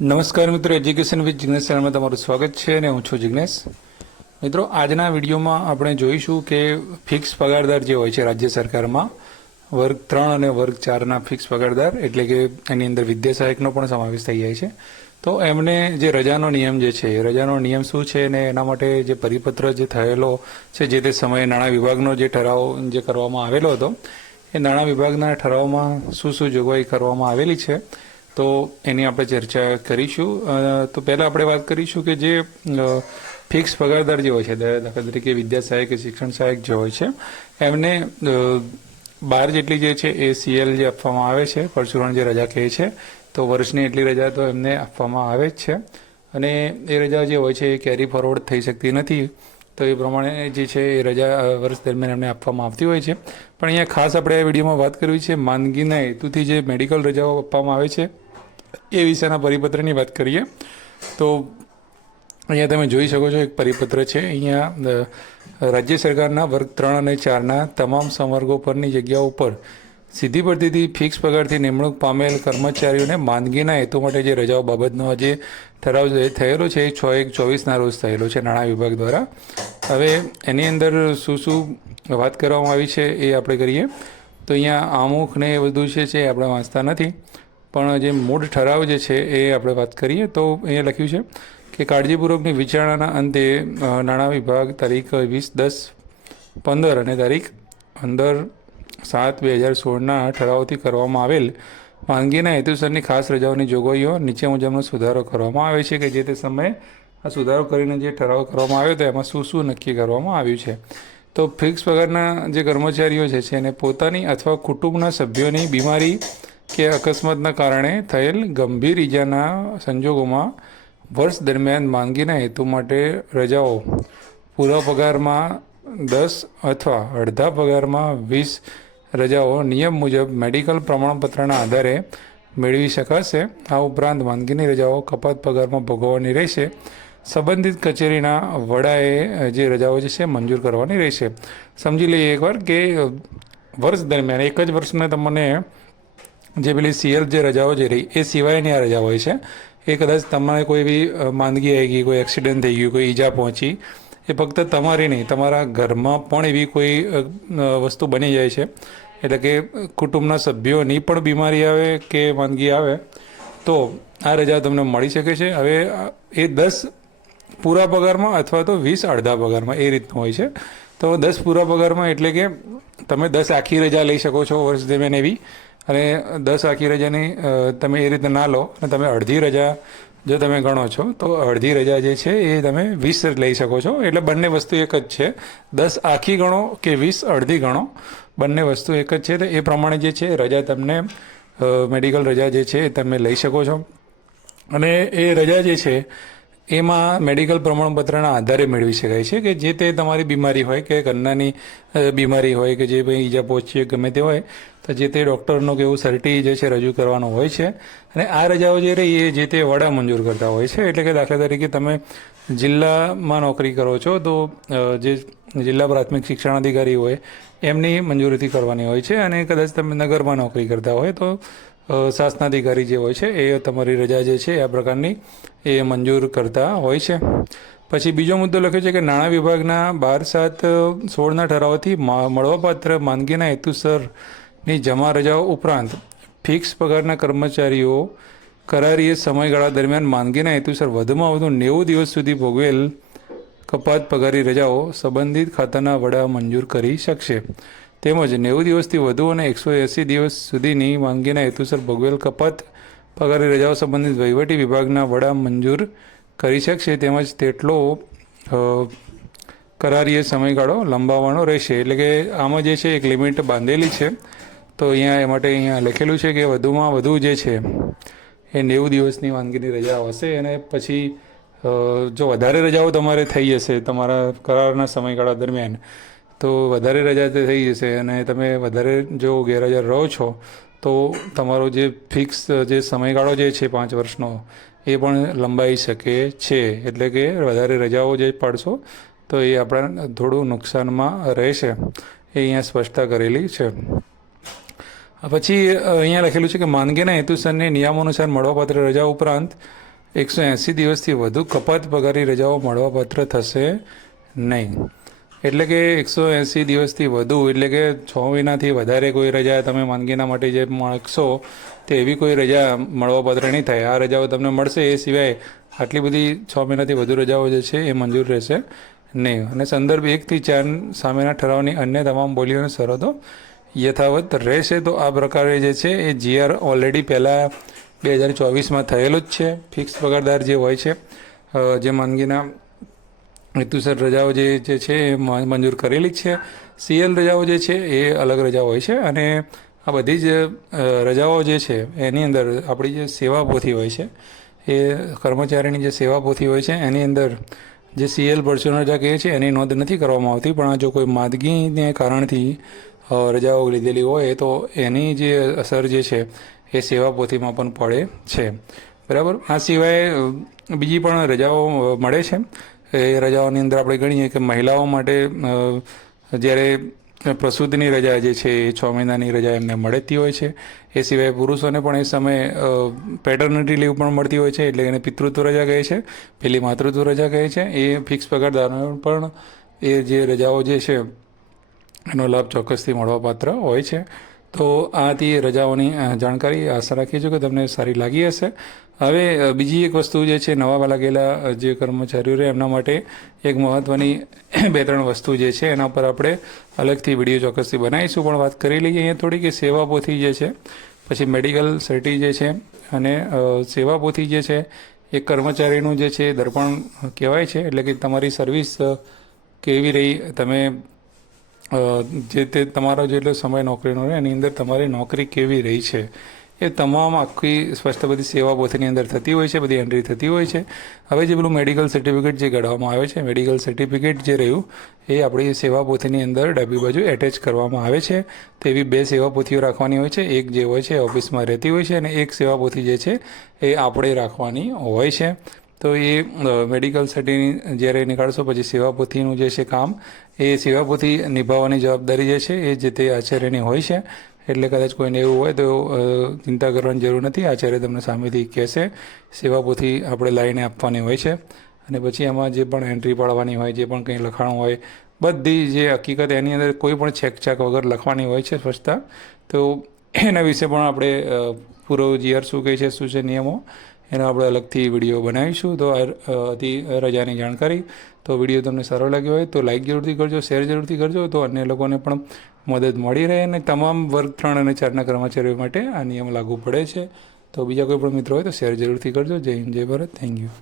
નમસ્કાર મિત્રો education with Jignesh ચેનલમાં તમારું સ્વાગત છે અને હું છું જિગ્નેશ મિત્રો, આજના વિડીયોમાં આપણે જોઈશું કે ફિક્સ પગારદાર જે હોય છે રાજ્ય સરકારમાં, વર્ગ ત્રણ અને વર્ગ ચારના ફિક્સ પગારદાર, એટલે કે એની અંદર વિદ્યા સહાયકનો પણ સમાવેશ થઈ જાય છે. તો એમને જે રજાનો નિયમ જે છે રજાનો નિયમ શું છે અને એના માટે જે પરિપત્ર જે થયેલો છે, જે તે સમયે નાણાં વિભાગનો જે ઠરાવ જે કરવામાં આવેલો હતો, એ નાણાં વિભાગના ઠરાવમાં શું શું જોગવાઈ કરવામાં આવેલી છે તો એની આપણે ચર્ચા કરીશું. તો પહેલાં આપણે વાત કરીશું કે જે ફિક્સ પગારદાર જે હોય છે દાખલા તરીકે વિદ્યા સહાયક કે શિક્ષણ સહાયક જે હોય છે, એમને બાર જેટલી જે છે એ સીએલ જે આપવામાં આવે છે પરશુરણ જે રજા કહે છે, તો વર્ષની એટલી રજા તો એમને આપવામાં આવે જ છે. અને એ રજા જે હોય છે એ કેરી ફોરવર્ડ થઈ શકતી નથી. તો એ પ્રમાણે જે છે એ રજા વર્ષ દરમિયાન એમને આપવામાં આવતી હોય છે. પણ અહીંયા ખાસ આપણે આ વિડીયોમાં વાત કરવી છે, માંદગીના હેતુથી જે મેડિકલ રજાઓ આપવામાં આવે છે એ વિશેના પરિપત્રની વાત કરીએ. તો અહીંયા તમે જોઈ શકો છો એક પરિપત્ર છે. અહીંયા રાજ્ય સરકારના વર્ગ ત્રણ અને ચારના તમામ સંવર્ગો પરની જગ્યાઓ ઉપર સીધી ભરતીથી ફિક્સ પગારથી નિમણૂક પામેલ કર્મચારીઓને માંદગીના હેતુ માટે જે રજાઓ બાબતનો જે ઠરાવ થયેલો છે, એ છ એક ચોવીસના રોજ થયેલો છે નાણાં વિભાગ દ્વારા. હવે એની અંદર શું શું વાત કરવામાં આવી છે એ આપણે કરીએ. તો અહીંયા આમુખ ને એ બધું છે છે આપણે વાંચતા નથી. પણ જે મૂળ ઠરાવ જે છે એ આપણે વાત કરીએ તો અહીંયા લખ્યું છે કે કાળજીપૂર્વકની વિચારણાના અંતે નાણાં વિભાગ તારીખ વીસ દસ પંદર અને તારીખ પંદર સાત બે હજાર સોળના ઠરાવથી કરવામાં આવેલ માંદગીના હેતુસરની ખાસ રજાઓની જોગવાઈઓ નીચે મુજબનો સુધારો કરવામાં આવે છે કે જે તે સમયે આ સુધારો કરીને જે ઠરાવ કરવામાં આવ્યો તો એમાં શું શું નક્કી કરવામાં આવ્યું છે. તો ફિક્સ પગારના જે કર્મચારીઓ છે એને પોતાની અથવા કુટુંબના સભ્યોની બીમારી કે અકસ્માતના કારણે થયેલ ગંભીર ઈજાના સંજોગોમાં વર્ષ દરમિયાન માંદગીના હેતુ માટે રજાઓ. પૂરા પગારમાં દસ અથવા અડધા પગારમાં વીસ રજાઓ નિયમ મુજબ મેડિકલ પ્રમાણપત્રના આધારે મેળવી શકાશે. આ ઉપરાંત માંદગીની રજાઓ કપાત પગારમાં ભોગવવાની રહેશે. સંબંધિત કચેરીના વડાએ જે રજાઓ જે છે મંજૂર કરવાની રહેશે. સમજી લઈએ એકવાર કે વર્ષ દરમિયાન, એક જ વર્ષમાં તમને જે પેલી સિયલ જે રજાઓ જે રહી, એ સિવાયની આ રજા હોય છે. એ કદાચ તમારે કોઈ એવી માંદગી આવી ગઈ, કોઈ એક્સિડન્ટ થઈ ગયું, કોઈ ઈજા પહોંચી, એ ફક્ત તમારી નહીં, તમારા ઘરમાં પણ એવી કોઈ વસ્તુ બની જાય છે. એટલે કે કુટુંબના સભ્યોની પણ બીમારી આવે કે માંદગી આવે, તો આ રજા તમને મળી શકે છે. હવે એ દસ પૂરા પગારમાં અથવા તો વીસ અડધા પગારમાં એ રીતનું હોય છે. તો દસ પૂરા પગારમાં એટલે કે તમે દસ આખી રજા લઈ શકો છો વર્ષ દરમિયાન એવી. અને દસ આખી રજાની તમે એ રીતે ના લો અને તમે અડધી રજા જો તમે ગણો છો, તો અડધી રજા જે છે એ તમે વીસ લઈ શકો છો. એટલે બંને વસ્તુ એક જ છે. દસ આખી ગણો કે વીસ અડધી ગણો, બંને વસ્તુ એક જ છે. તો એ પ્રમાણે જે છે, રજા તમને મેડિકલ રજા જે છે એ તમે લઈ શકો છો. અને એ રજા જે છે, એમાં મેડિકલ પ્રમાણપત્રના આધારે મેળવી શકાય છે કે જે તે તમારી બીમારી હોય કે ઘરનાની બીમારી હોય કે જે ભાઈ ઈજા પહોંચી ગમે તે હોય તો જે તે ડૉક્ટરનો કે એવું સર્ટી જે છે રજૂ કરવાનું હોય છે. અને આ રજાઓ જે રહી એ જે તે વડા મંજૂર કરતા હોય છે. એટલે કે દાખલા તરીકે તમે જિલ્લામાં નોકરી કરો છો તો જે જિલ્લા પ્રાથમિક શિક્ષણાધિકારી હોય એમની મંજૂરીથી કરવાની હોય છે. અને કદાચ તમે નગરમાં નોકરી કરતા હોય તો શાસનાધિકારી જે હોય છે એ તમારી રજા જે છે આ પ્રકારની એ મંજૂર કરતા હોય છે. પછી બીજો મુદ્દો લખ્યો છે કે નાણાં વિભાગના બાર સાત સોળના ઠરાવથી મળવાપાત્ર માંદગીના હેતુસરની જમા રજાઓ ઉપરાંત ફિક્સ પગારના કર્મચારીઓ કરારીએ સમયગાળા દરમિયાન માંદગીના હેતુસર વધુમાં વધુ નેવું દિવસ સુધી ભોગવેલ કપાત પગારી રજાઓ સંબંધિત ખાતાના વડા મંજૂર કરી શકશે. તેમજ નેવું દિવસથી વધુ અને એકસો એંસી દિવસ સુધીની માંગીના હેતુસર ભોગવેલ કપાત પગારી રજાઓ સંબંધિત વહીવટી વિભાગના વડા મંજૂર કરી શકશે. તેમજ તેટલો કરારીએ સમયગાળો લંબાવવાનો રહેશે. એટલે કે આમાં જે છે એક લિમિટ બાંધેલી છે. તો અહીંયા એ માટે અહીંયા લખેલું છે કે વધુમાં વધુ જે છે, એ નેવું દિવસની વાનગીની રજા હશે અને પછી જો વધારે રજાઓ તમારે થઈ જશે તમારા કરારના સમયગાળા દરમિયાન, તો વધારે રજા તે થઈ જશે અને તમે વધારે જો ગેરહાજર રહો છો, તો તમારો જે ફિક્સ, જે સમયગાળો જે છે પાંચ વર્ષનો, એ પણ લંબાઈ શકે છે. એટલે કે વધારે રજાઓ જે પાડશો, તો એ આપણા થોડું નુકસાનમાં રહેશે. એ અહીંયા સ્પષ્ટતા કરેલી છે. પછી અહીંયા લખેલું છે કે માંદગીના હેતુસરને નિયમો અનુસાર મળવાપાત્ર રજા ઉપરાંત એકસો એંસી દિવસથી વધુ કપાત પગારી રજાઓ મળવાપાત્ર થશે નહીં. એટલે કે એકસો એંસી દિવસથી વધુ, એટલે કે છ મહિનાથી વધારે કોઈ રજા તમે માંદગીના માટે જે માગશો, તે એવી કોઈ રજા મળવાપાત્ર નહીં થાય. આ રજાઓ તમને મળશે, એ સિવાય આટલી બધી છ મહિનાથી વધુ રજાઓ જે છે, એ મંજૂર રહેશે નહીં. અને સંદર્ભ એકથી ચાર સામેના ઠરાવની અન્ય તમામ બોલીઓની શરતો યથાવત રહેશે તો આ પ્રકારે જે છે એ જીઆર ઓલરેડી પહેલાં બે હજાર ચોવીસમાં થયેલું જ છે. ફિક્સ પગારદાર જે હોય છે જે માંદગીના હેતુસર રજાઓ જે જે છે એ મંજૂર કરેલી જ છે. સીએલ રજાઓ જે છે એ અલગ રજા હોય છે અને આ બધી જ રજાઓ જે છે એની અંદર આપણી જે સેવા પોથી હોય છે, એ કર્મચારીની જે સેવા પોથી હોય છે એની અંદર જે સીએલ પર્સનલ રજા કહે છે એની નોંધ નથી કરવામાં આવતી, પણ આ જો કોઈ માદગીને કારણથી રજાઓ લીધેલી હોય તો એની જે અસર જે છે એ સેવા પોથીમાં પણ પડે છે. બરાબર? આ સિવાય બીજી પણ રજાઓ મળે છે. એ રજાઓની અંદર આપણે ગણીએ કે મહિલાઓ માટે જ્યારે પ્રસૂતિની રજા જે છે એ છ મહિનાની રજા એમને મળતી હોય છે. એ સિવાય પુરુષોને પણ એ સમયે પેટર્નિટી લીવ પણ મળતી હોય છે, એટલે એને પિતૃત્વ રજા કહે છે. પેલી માતૃત્વ રજા કહે છે. એ ફિક્સ પગારદારો પણ એ જે રજાઓ જે છે એનો લાભ ચોક્કસથી મળવાપાત્ર હોય છે. તો આ હતી રજાઓની જાણકારી આશા રાખીએ છીએ કે તમને સારી લાગી હશે. હવે બીજી એક વસ્તુ જે છે નવા લાગેલા જે કર્મચારીઓ રહે, એમના માટે એક મહત્ત્વની બે ત્રણ વસ્તુ જે છે, એના પર આપણે અલગથી વીડિયો ચોક્કસથી બનાવીશું. પણ વાત કરી લઈએ અહીંયા થોડી કે સેવા જે છે, પછી મેડિકલ સર્ટી જે છે અને સેવાપોથી સેવા પોથી જે છે, એ કર્મચારીનું જે છે, દર્પણ કહેવાય છે. એટલે કે તમારી સર્વિસ કેવી રહી, તમે જે તે તમારો જેટલો સમય નોકરીનો રહે એની અંદર તમારી નોકરી કેવી રહી છે, એ તમામ આખી સ્પષ્ટ બધી સેવા પોથીની અંદર થતી હોય છે, બધી એન્ટ્રી થતી હોય છે. હવે જે પેલું મેડિકલ સર્ટિફિકેટ જે કાઢવામાં આવે છે મેડિકલ સર્ટિફિકેટ જે રહ્યું, એ આપણી સેવા પોથીની અંદર ડાબી બાજુ એટેચ કરવામાં આવે છે. તો એવી બે સેવા પોથીઓ રાખવાની હોય છે, એક જે હોય છે ઓફિસમાં રહેતી હોય છે અને એક સેવા પોથી જે છે, એ આપણે રાખવાની હોય છે. તો એ મેડિકલ સર્ટિની જ્યારે નીકાળશો પછી સેવાપોથીનું જે છે કામ, એ સેવાપોથી નિભાવવાની જવાબદારી જે છે એ જે તે આચાર્યની હોય છે. એટલે કદાચ કોઈને એવું હોય તો ચિંતા કરવાની જરૂર નથી. આચાર્ય તમને સામેથી કહેશે, સેવાપોથી આપણે લાઈને આપવાની હોય છે. અને પછી એમાં જે પણ એન્ટ્રી પાડવાની હોય, જે પણ કંઈ લખાણ હોય, બધી જે હકીકત એની અંદર કોઈ પણ છેકછાક વગર લખવાની હોય છે સ્વચ્છતા તો એના વિશે પણ આપણે પૂરો જીઆર શું કહે છે, શું છે નિયમો એનો આપણે અલગથી વીડિયો બનાવીશું. તો આ હતી રજાની જાણકારી. તો વીડિયો તમને સારો લાગ્યો હોય તો લાઇક જરૂરથી કરજો શેર જરૂરથી કરજો. તો અન્ય લોકોને પણ મદદ મળી રહે અને તમામ વર્ગ ત્રણ અને ચારના કર્મચારીઓ માટે આ નિયમ લાગુ પડે છે. તો બીજા કોઈ પણ મિત્રો હોય તો શેર જરૂરથી કરજો. જય હિન્દ, જય ભારત. Thank you